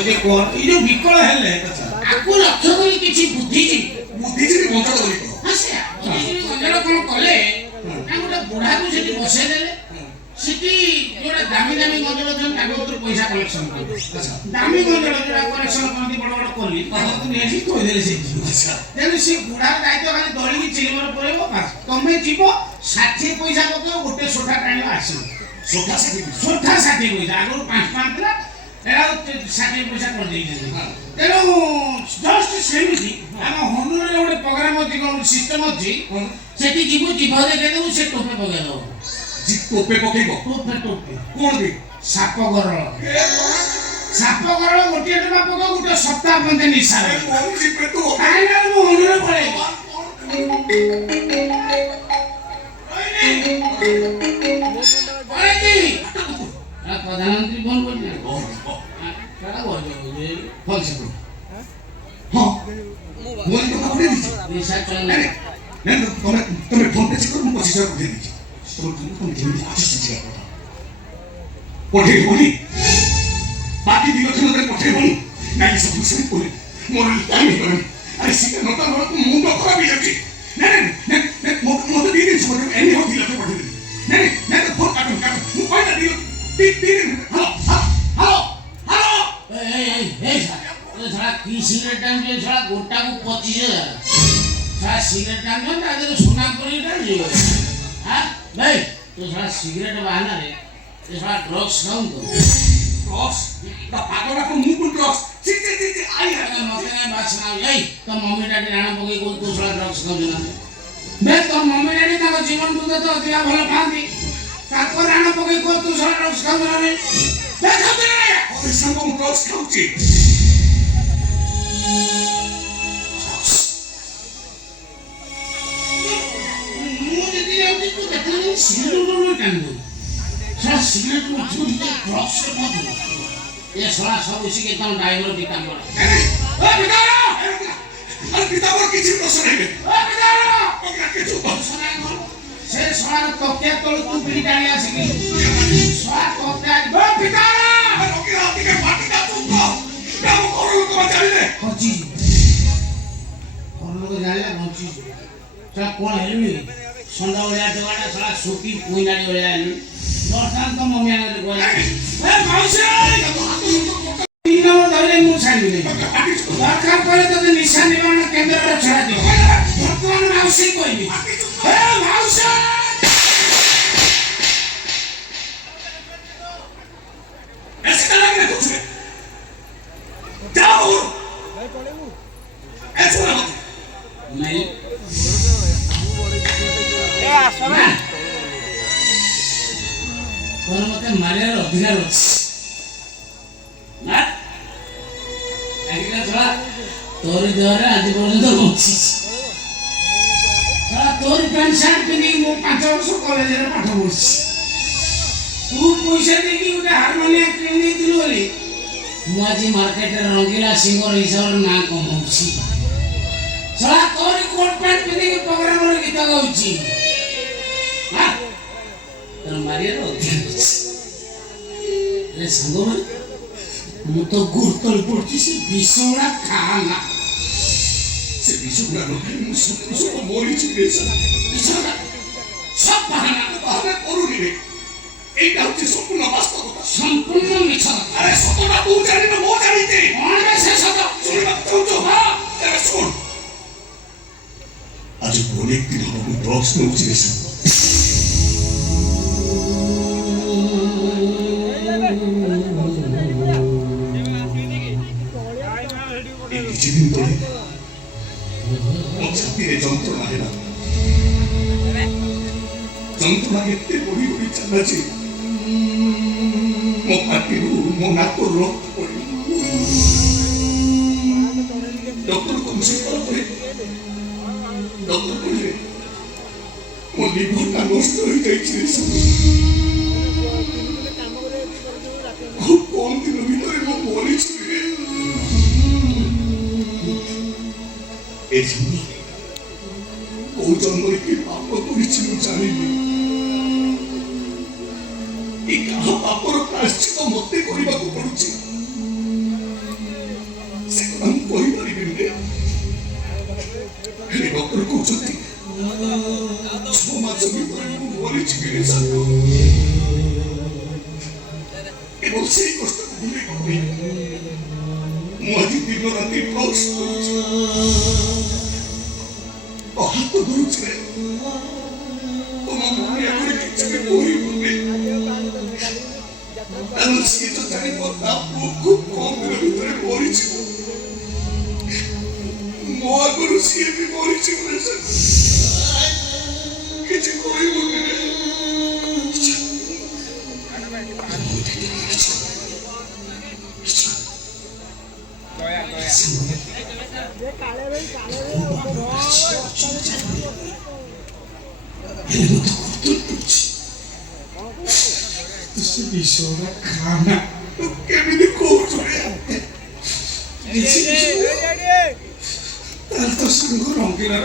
ସେଠି କଣ ଏଇ ଯୋଉ ବିକଳ ହେଲେ ଆକୁ ଲକ୍ଷ୍ୟ କରି କିଛି ବୁଦ୍ଧିଜୀବୀ ବଞ୍ଚ କରି ହଁ ସେ ବୁଦ୍ଧିଜୀବୀ ବଞ୍ଚଳ କଣ କଲେ ନା ଗୋଟେ ବୁଢାକୁ ସେଠି ବସେଇ ଦେଲେ ସେଠି ଯୋଉଟା ଦାମୀ ଗଞ୍ଜଳ ଅଛନ୍ତି ତାଙ୍କ ଭିତରୁ ପଇସା କଲେକ୍ସନ କଲେ ଦାମୀ ଗଞ୍ଜଳ ଯୋଉଟା କଲେକ୍ସନ କରନ୍ତି ବଡ ବଡ କଲି ତାକୁ ନେଇକି ଥୋଇଦେଲେ ସେଠି ତେଣୁ ସେ ବୁଢାର ଦାୟିତ୍ୱ ଖାଲି ଦଳିକି ଚିଲିମର ପଳେଇବ ତମେ ଯିବ 60 ପଇସା ପକେଇବ ଗୋଟେ ସୋଠା ଟାଣିବ ଆସିବ ସୋଠା 60 ପଇସା ଆଗରୁ 5 ଟଙ୍କା ଥିଲା ଏରା 60 ପଇସା କରିଦେଇଛନ୍ତି ତେଣୁ ଜଷ୍ଟ ସେମିତି ଆମ ହନୁରେ ଗୋଟେ ପ୍ରୋଗ୍ରାମ ଅଛି ଗୋଟେ ସିଷ୍ଟମ ଅଛି ସେଠି ଯିବୁ ଜିଭ ଦେଖେଇଦେବୁ ସେ ଟୋପେ ପକେଇଦେବ ଟୋପେ ପକେଇବ ଟୋପେ କଣ ବି ସାପ ଗରଳ ଗୋଟିଏ ଟଙ୍କା ପକାଉ ଗୋଟେ ସପ୍ତାହ ପର୍ଯ୍ୟନ୍ତ ନିଶା ମୁଁ ହନୁରେ ପଳେଇବ प्रधानमंत्री फोन कर सिगरेट टाइम गोटा को 25,000 सिगरेट टाइम सोना कर भाई तो सिगरेट बहाना रे ड्रग्स खाऊ तो तो मम्मी डैडी राणा पकई को तू ड्रग्स खाऊ ना तो मम्मी डैडी जीवन को तो अधिका भल पाती राणा पकई को तू ड्रग्स खाऊ ना ड्रग्स खाऊची सिगरेट में ड्रग्स ये साला सब इसी के तम ड्राइवर पिताम्बर ओ पिताम्बर किछि प्रश्न नहीं ओ पिताम्बर के चुप से साला तकिया तळ तू बिड़ी टाणी आसी साला तकिया ओ पिताम्बर ओके राती के पार्टी का चुप काम करो लोग जानिले कोची लोग जानिले कोची सा कोन हेलमी संडा ओलिया जगाडा साला सुकी पुइनाडी ओलिया दर्शन तो मम्मी आने को ए मौसी तीन नंबर धरे मु छाड़ी दे दरकार पड़े तो निशा निवारण केंद्र रे छाड़ दे वर्तमान मौसी कहबी ए मौसी ऐसे लगे कुछ जाओ भाई पड़ेबू ऐसे ना नहीं ए आसो ना तोर मते मारियार अधिकार अछि ना एकिना छला तोर देहरे आज पर्यंत बंची छला तोर पैंट शर्ट पिनी मो 5 वर्ष कॉलेज रे पाठ पढछि तू पैसा देकी उटे हारमोनियम किनि दिलु बोली मु आज मार्केट रे रंगीला सिंगर हिसाब ना कमौछि छला तोर कोट पैंट पिनी के प्रोग्राम रे गीत गाउछि हां तर मारियार अधिकार ले संगो में मु तो गुरतल पड़छि से बिसोड़ा खाना से बिसोड़ा रो मु सब मोरी छिबे बिसोड़ा सब बहाना करूनी रे एटा होछि संपूर्ण वास्तवता संपूर्ण मिछा अरे सतटा तू जानि न मो जानिते कोन से सत सुनिबा तो हां अरे सुन आज अनेक दिन हम ड्रग्स में उछि কিছুদিন ধরে ছাতিরে যন্ত্রণা হেলা যন্ত্রণা এতে বড়ি বড়ি চালাচ্ছে ମୋ ପାଟିରୁ ମୋ ନାକରୁ ରକ୍ତ ପଡ଼ିଲା ଡକ୍ଟର କନସଲ୍ଟ କଲା ପରେ ଡକ୍ଟର କହିଲେ ମୋ ଲିଭରଟା ନଷ୍ଟ ହୋଇଯାଇଛି খুব কম দিনের ভিতরে ମୋ মরিছি এজন্য কোন জন্মরে কি পাপ করেছি ମୁଁ জানিনি এই কাহা পাপর প্রায়শ্চিত মতে କରିବାକୁ ପଡୁଛି କହୁଛନ୍ତି 6 ମାସ ଭିତରେ ମୁଁ ମରିଛି କି ସାଙ୍ଗ ଏବଂ ସେଇ କଷ୍ଟକୁ ଭୁଲିବା ପାଇଁ ମୁଁ ଆଜି ଦିନ ରାତି ଡ୍ରଗ୍ସ କରୁଛି ହାତ ଧରୁଛି ରେ ତମ ମନେ ଆଗରେ କିଛି ବି କହିବୁନି କାରଣ ସିଏ ତ ଜାଣିବ ତା ପୁଅ ଖୁବ୍ କମ୍ ଦିନ ଭିତରେ ମରିଯିବ ମୋ ଆଗରୁ ସିଏ ବି ମରିଯିବ ରେ କିଛି କହିବୁନି ରେ ଖାନା କେମିତି କହୁଛୁ ତାର ତ ସାଙ୍ଗ ରଙ୍ଗିଲାର